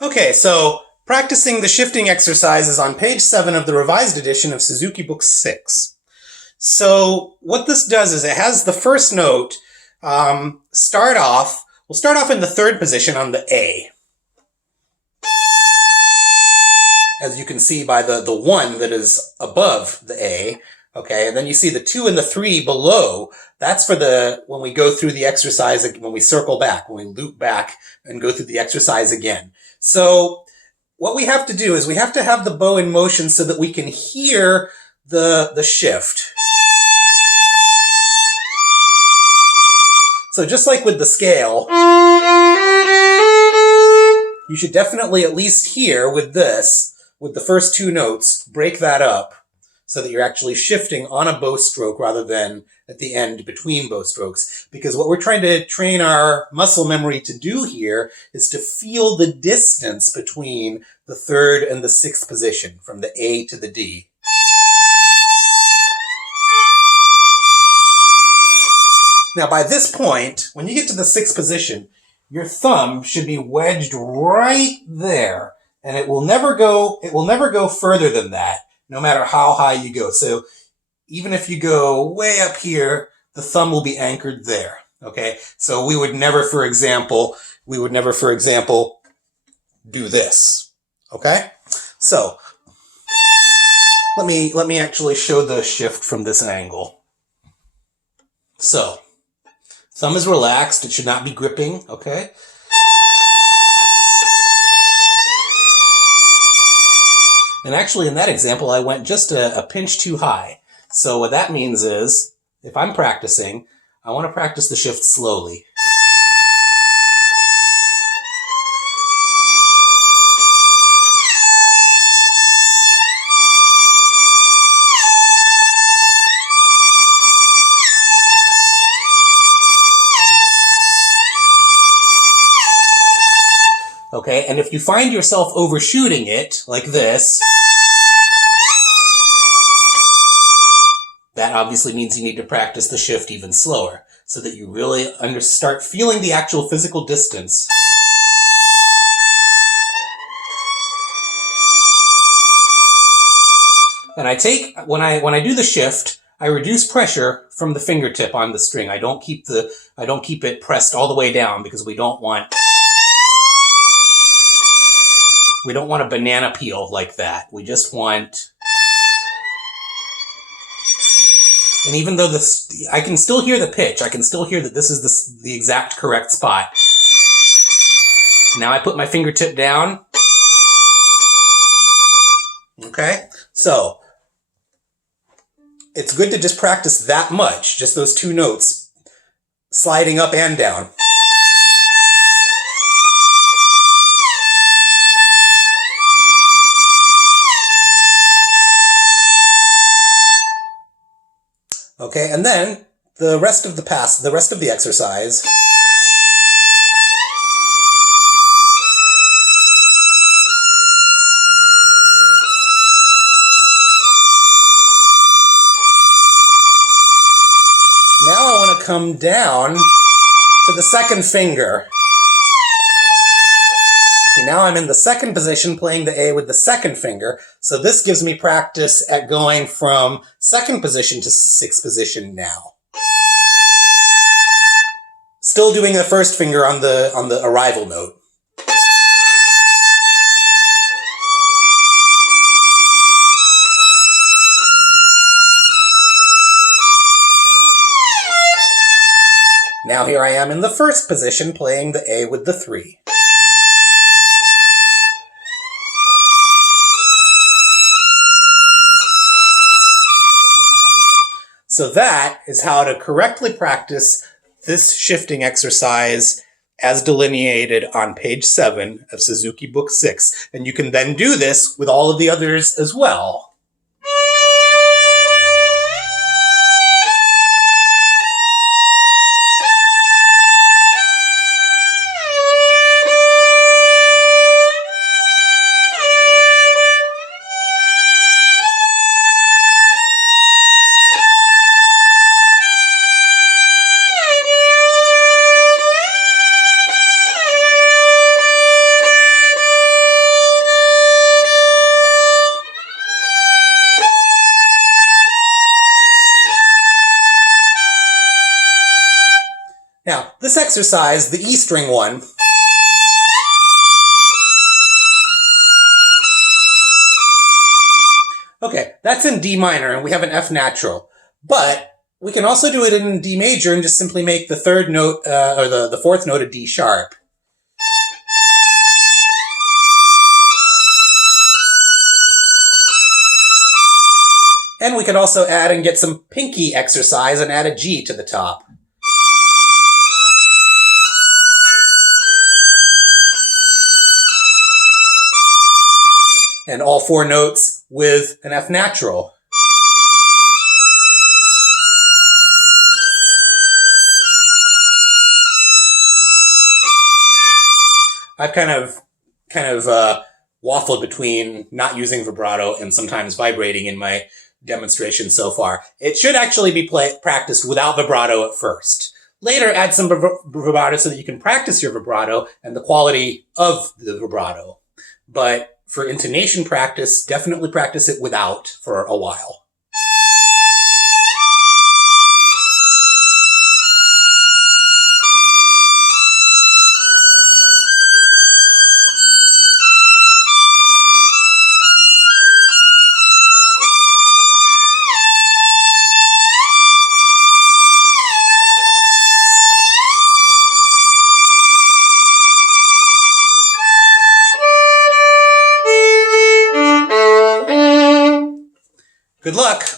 Okay, so practicing the shifting exercise is on page 7 of the revised edition of Suzuki Book 6. So what this does is it has the first note we'll start off in the third position on the A. As you can see by the 1 that is above the A. Okay, and then you see the 2 and the 3 below. That's for when we go through the exercise, when we circle back, when we loop back and go through the exercise again. So what we have to do is we have to have the bow in motion so that we can hear the shift. So just like with the scale, you should definitely at least hear with this, with the first 2 notes, break that up so that you're actually shifting on a bow stroke rather than at the end between bow strokes. Because what we're trying to train our muscle memory to do here is to feel the distance between the 3rd and the 6th position, from the A to the D. Now by this point, when you get to the 6th position, your thumb should be wedged right there, and it will never go further than that, no matter how high you go. So even if you go way up here, the thumb will be anchored there. Okay? So we would never, for example, do this. Okay? So let me actually show the shift from this angle. So thumb is relaxed. It should not be gripping. Okay? And actually, in that example, I went just a pinch too high. So what that means is, if I'm practicing, I want to practice the shift slowly. Okay, and if you find yourself overshooting it, like this, that obviously means you need to practice the shift even slower, so that you really start feeling the actual physical distance. And when I do the shift, I reduce pressure from the fingertip on the string. I don't keep it pressed all the way down, because we don't want a banana peel like that. We just want... And even though I can still hear the pitch, I can still hear that this is the exact correct spot. Now I put my fingertip down. Okay? So, it's good to just practice that much, just those 2 notes, sliding up and down. Okay, and then the rest of the exercise. Now I want to come down to the 2nd finger. See, now I'm in the 2nd position playing the A with the 2nd finger. So this gives me practice at going from 2nd position to 6th position now. Still doing the 1st finger on the arrival note. Now here I am in the 1st position playing the A with the 3. So that is how to correctly practice this shifting exercise as delineated on page 7 of Suzuki Book 6. And you can then do this with all of the others as well. This exercise, the E string one, okay, that's in D minor, and we have an F natural. But we can also do it in D major and just simply make the third note, or the fourth note a D sharp. And we can also add and get some pinky exercise and add a G to the top. And all four notes with an F natural. I've kind of waffled between not using vibrato and sometimes vibrating in my demonstration so far. It should actually be practiced without vibrato at first. Later, add some vibrato so that you can practice your vibrato and the quality of the vibrato. But for intonation practice, definitely practice it without for a while. Good luck!